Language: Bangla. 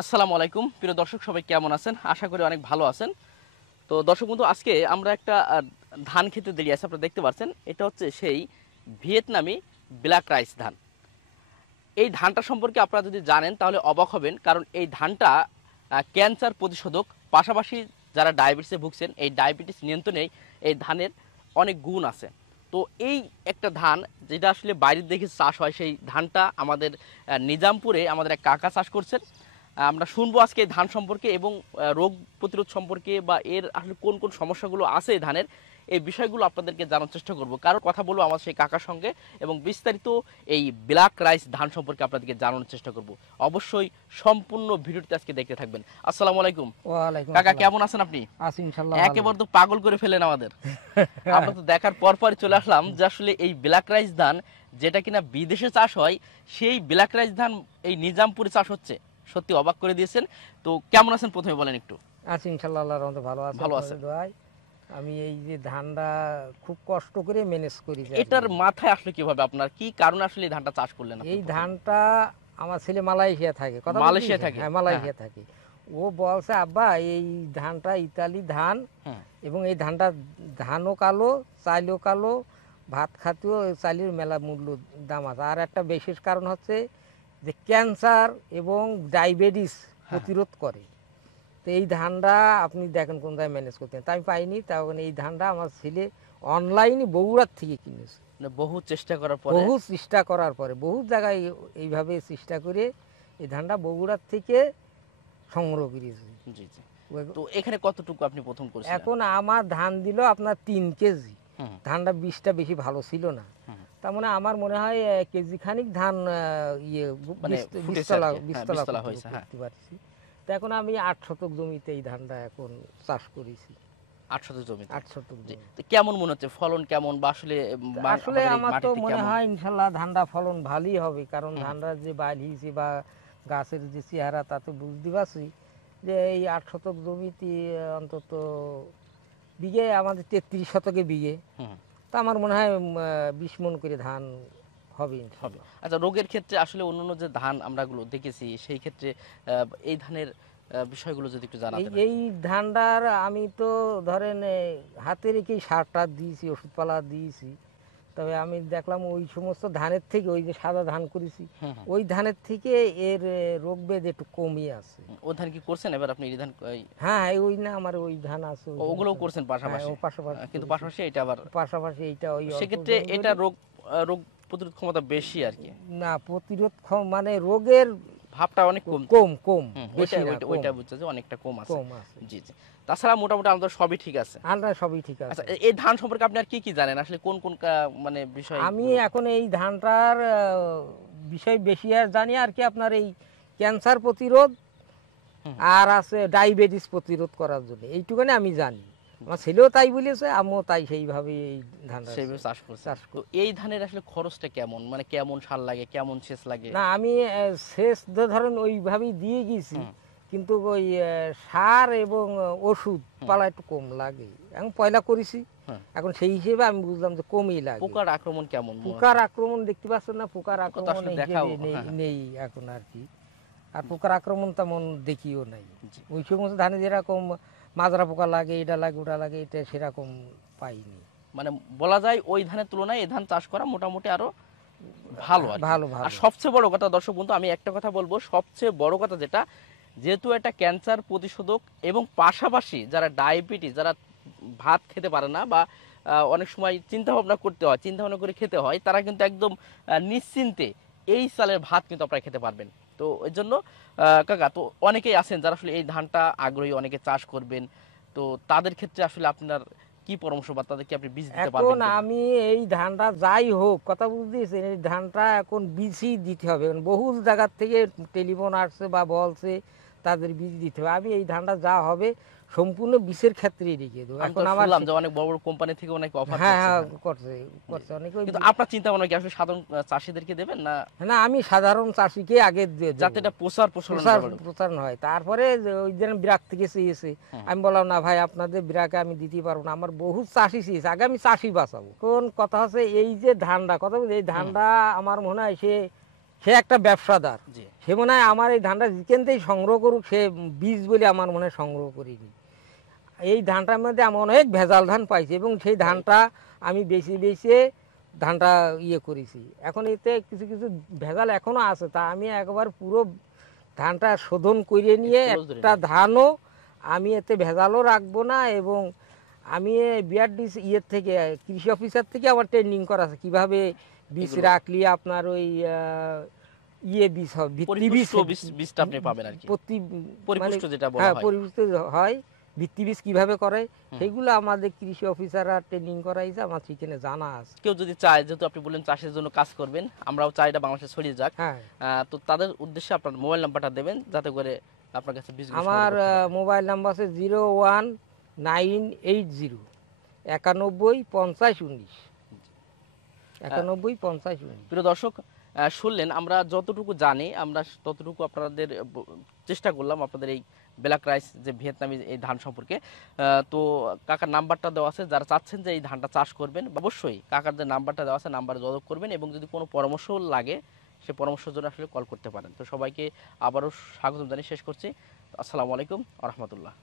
আসসালামু আলাইকুম প্রিয় দর্শক, সবাই কেমন আছেন? আশা করি অনেক ভালো আছেন। তো দর্শক বন্ধু, আজকে আমরা একটা ধান খেতে দেরি আছে, আপনারা দেখতে পাচ্ছেন। এটা হচ্ছে সেই ভিয়েতনামি ব্ল্যাক রাইস ধান। এই ধানটা সম্পর্কে আপনারা যদি জানেন তাহলে অবাক হবেন, কারণ এই ধানটা ক্যান্সার প্রতিষেধক, পাশাপাশি যারা ডায়াবেটিসে ভুগছেন এই ডায়াবেটিস নিয়ন্ত্রণে এই ধানের অনেক গুণ আছে। তো এই একটা ধান যেটা আসলে বাইরের দিকে চাষ হয়, সেই ধানটা আমাদের নিজামপুরে আমাদের এক কাকা চাষ করছেন। আমরা শুনবো আজকে এই ধান সম্পর্কে এবং রোগ প্রতিরোধ সম্পর্কে, বা এর আসলে কোন কোন সমস্যাগুলো আছে এই ধানের, এই বিষয়গুলো আপনাদেরকে জানার চেষ্টা করব। কারণ কথা বলবো আমার সেই কাকার সঙ্গে এবং বিস্তারিত এই ব্ল্যাক রাইস ধান সম্পর্কে আপনাদেরকে জানানোর চেষ্টা করব। অবশ্যই সম্পূর্ণ ভিডিওটি আজকে দেখতে থাকবেন। আসসালামু আলাইকুম। ওয়ালাইকুম কাকা, আসসালাম। কেমন আছেন আপনি? আছি ইনশাআল্লাহ একেবারে তো পাগল করে ফেলেন আমাদের। আমরা তো দেখার পরপরই চলে আসলাম যে আসলে এই ব্ল্যাক রাইস ধান, যেটা কিনা বিদেশে চাষ হয়, সেই ব্ল্যাক রাইস ধান এই নিজামপুরে চাষ হচ্ছে। সত্যি অবাক করে দিয়েছেন। তো কেমন আছেন প্রথমে বলেন একটু। আছি ইনশাআল্লাহ, আল্লাহর রহমতে ভালো আছি। ভালো আপনাদের আছেন? দোয়ায় আমি এই যে ধানটা খুব কষ্ট করে ম্যানেজ করি। এটার মাথায় আসলে কিভাবে, আপনার কি কারণে আসলে এই ধানটা চাষ করলেন আপনি এই প্রথমে? ধানটা আমার ছেলে মালয়েশিয়া থাকে, কথা মালয়েশিয়ায় বলছি? থাকে? হ্যাঁ, মালয়েশিয়া থাকে। ও বলছে আব্বা এই ধানটা ইতালি ধান, হ্যাঁ। এবং এই ধানটা ধানও কালো, চাইলও কালো, ভাত খাতেও চাইলের মেলা মূল্য দাম আছে। আর একটা বিশেষ কারণ হচ্ছে যে ক্যান্সার এবং ডায়াবেটিস প্রতিরোধ করে। তো এই ধানটা আপনি দেখেন কোন জায়গায় ম্যানেজ করতেন, তাই আমি পাইনি। তখন এই ধানটা আমার ছেলে অনলাইনে বগুড়ার থেকে কিনেছে। মানে বহু চেষ্টা করার পরে? বহু চেষ্টা করার পরে, বহু জায়গায় এইভাবে চেষ্টা করে এই ধানটা বগুড়ার থেকে সংগ্রহ করেছি। জি জি। তো এখানে কতটুকু আপনি প্রথম করেছিলেন? এখন আমার ধান দিল আপনার 3 কেজি। হুম। ধানটা বীজটা বেশি ভালো ছিল না। হুম। তার মানে আমার মনে হয় কেজি খানিক ধান ইয়ে মানে ফুটেছে আর কি। হ্যাঁ, বীজতলা হয়েছে, হ্যাঁ। করতে পারছি। তো এখন আমি 8 শতক জমিতে এই ধানটা এখন চাষ করেছি। 8 শতক জমিতে? 8 শতক জি। জমি। তো কেমন মনে হচ্ছে, ফলন কেমন, বা আসলে আসলে আমাদের এই আমার তো মাটিতে মনে কেমন? হয় ইনশাল্লাহ ধানটা ফলন ভালোই হবে, কারণ হুম। ধানটা যে বাইল হয়েছে বা গাছের যে চেহারা তাতে বুঝতে পারছি যে এই 8 শতক জমিতে অন্তত বিঘে আমাদের 33 শতকে বিঘে। হুম। তা আমার মনে হয় 20 মণ করে ধান হবে হবে। ইনশাল্লাহ। আচ্ছা, রোগের ক্ষেত্রে আসলে অন্যান্য যে ধান আমরা গুলো দেখেছি, সেই ক্ষেত্রে এই ধানের বিষয়গুলো যদি একটু এই জানাতেন। এই ধানটার আমি তো ধরেন হাতে রেখেই সারটা দিয়েছি, ওষুধপালা দিয়েছি। তবে আমি দেখলাম ওই সমস্ত ধানের থেকে, ওই যে সাদা ধান করেছি হুম হুম। ওই ধানের থেকে এর রোগ বেদ একটু কমই আছে। ও ধান কি করছেন এবার আপনি? এই ধান হ্যাঁ হ্যাঁ, ওই না আমার ওই ধান আছে, ওই ওগুলোও ধানটা। করছেন হ্যাঁ, পাশাপাশি? ও পাশাপাশি কিন্তু করেছি। পাশাপাশি এটা আবার পাশাপাশি এইটা ওই অল্প সেক্ষেত্রে জমি এটা বলে- রোগ প্রতিরোধ ক্ষমতা বেশি আর কি। না প্রতিরোধ মানে রোগের ভাবটা অনেক কম। কম কম, হুম, বেশি না, ওইটা কম বুঝছে যে অনেকটা কম আছে। কম আছে। জি জি। তাছাড়া মোটামুটি আমাদের সবই ঠিক আছে। আমরা সবই ঠিক আচ্ছা, আছে। এই ধান সম্পর্কে আপনি আর কি কি জানেন, আসলে কোন কোন মানে বিষয়? আমি এখন এই ধানটার বিষয় বেশি আর জানি আর কি, আপনার এই ক্যান্সার প্রতিরোধ হুম। আর আছে ডায়াবেটিস প্রতিরোধ করার জন্য, এইটুকুনি আমি জানি। আমার ছেলেও তাই বলেছে, আমিও তাই সেইভাবে এই ধানটা সেইভাবে চাষ করছে। চাষ তো এই ধানের আসলে খরচটা কেমন, মানে কেমন সার লাগে, কেমন সেচ লাগে? না আমি শেষ ধরেন ওইভাবেই দিয়ে গেছি, হুম। কিন্তু ওই সার এবং ওষুধ পালা একটু কম লাগে। এখন পয়লা করেছি, হুম। এখন সেই হিসেবে আমি বুঝলাম যে কমই লাগে। পোকার আক্রমণ কেমন? পোকার আক্রমণ দেখতে পাচ্ছেন না, পোকার পোকা তো আক্রমণ আসলে হিসেবে দেখাও, নেই হ্যাঁ। নেই এখন আর কি। আর পোকার আক্রমণ তেমন দেখিও নাই। জি। ওই সমস্ত ধানে যেরকম মাজরা পোকা লাগে, এটা লাগে ওটা লাগে, এটা সেরকম পাইনি। মানে বলা যায় ওই ধানের তুলনায় এই ধান চাষ করা মোটামুটি আরো ভালো আর কি। ভালো ভালো। আর সবচেয়ে বড় কথা দর্শক বন্ধু, আমি একটা কথা বলবো, সবচেয়ে বড় কথা যেটা, যেহেতু এটা ক্যান্সার প্রতিষেধক এবং পাশাপাশি যারা ডায়াবেটিস, যারা ভাত খেতে পারে না, বা অনেক সময় চিন্তা ভাবনা করতে হয়, চিন্তা ভাবনা করে খেতে হয়, তারা কিন্তু একদম নিশ্চিন্তে এই চালের ভাত কিন্তু আপনারা খেতে পারবেন। তো এর জন্য কাকা, তো অনেকেই আছেন যারা আসলে এই ধানটা আগ্রহী, অনেকে চাষ করবেন। তো তাদের ক্ষেত্রে আসলে আপনার কি পরামর্শ, বা তাদেরকে আপনি বীজ দিতে পারবেন এখন কিনা? আমি এই ধানটা যাই হোক, কথা বুঝতেছেন, এই ধানটা এখন বীজই দিতে হবে। এখন বহু জায়গার থেকে টেলিফোন আসছে বা বলছে তাদের বীজ দিতে হবে। আমি এই ধানটা যা হবে সম্পূর্ণ বীজের ক্ষেত্রেই রেখে দেবো। আমি তো এখন আমার শুনলাম যে অনেক বড় বড় কোম্পানি থেকে অনেক অফার হ্যাঁ করছে হ্যাঁ ধান। করছে করছে অনেকে ওই কিন্তু আপনার চিন্তা ভাবনা কি আসলে সাধারণ চাষিদেরকে দেবেন, না না আমি সাধারণ চাষিকে আগে দিয়ে দেবো, যাতে এটা প্রচার প্রসারণ প্রচার করে? প্রচার হয়। তারপরে যে ওই দিন বিরাট থেকে চেয়েছে, হুম। আমি বললাম না ভাই আপনাদের বিরাকে আমি দিতে পারবো না, আমার বহু চাষি চেয়েছে, আগে আমি চাষি বাঁচাবো। কোন কথা হচ্ছে এই যে ধানটা, কথা বলছি এই ধানটা আমার মনে হয় সে সে একটা ব্যবসাদার, জি সে মনে হয় আমার এই ধানটা যেখান থেকেই সংগ্রহ করুক, সে বীজ বলে আমার মনে হয় সংগ্রহ করিনি। এই ধানটার মধ্যে আমি অনেক ভেজাল ধান পাইছি এবং সেই ধানটা আমি বেশি বেশি ধানটা করেছি। এখন এতে কিছু কিছু ভেজাল এখনও আছে, তা আমি একবার পুরো ধানটা শোধন করে নিয়ে একটু ধরে একটা ধানও আমি এতে ভেজালও রাখবো না। এবং আমি বিআরডিসি থেকে কৃষি অফিসার থেকে আমার ট্রেনিং করা আছে কীভাবে বীজ এগুলো? রাখলে আপনার ওই বীজ হবে, ভিত্তি বীজ, পরিপুষ্ট বীজটা আপনি পাবেন আর কি, মানে পরিপুষ্ট যেটা বলা হ্যাঁ হয়। পরিপুষ্ট হয়, ভিত্তি বীজ কীভাবে করে হুম। সেগুলো আমাদের কৃষি অফিসাররা ট্রেনিং করাইছে, আমার সেখানে জানা আছে। কেউ যদি চায়, যেহেতু আপনি বললেন চাষের জন্য কাজ করবেন, আমরাও চাই এটা বাংলাদেশে ছড়িয়ে যাক, হ্যাঁ, তো তাদের উদ্দেশ্যে আপনার মোবাইল নাম্বারটা দেবেন যাতে করে আপনার কাছে বীজগুলো সংগ্রহ আমার করতে পারে। মোবাইল নাম্বার আছে 01980 915019, 915019। প্রিয় দর্শক, শুনলেন, আমরা যতটুকু জানি আমরা ততটুকু আপনাদের চেষ্টা করলাম আপনাদের এই ব্ল্যাক রাইস যে ভিয়েতনামি এই ধান সম্পর্কে। তো কাকার নাম্বারটা দেওয়া আছে, যারা চাচ্ছেন যে এই ধানটা চাষ করবেন অবশ্যই কাকার যে নাম্বারটা দেওয়া আছে নাম্বারে যোগাযোগ করবেন, এবং যদি কোনো পরামর্শ লাগে সে পরামর্শের জন্য আসলে কল করতে পারেন। তো সবাইকে আবারও স্বাগতম জানিয়ে শেষ করছি। আসসালামু আলাইকুম ওয়া রাহমাতুল্লাহ।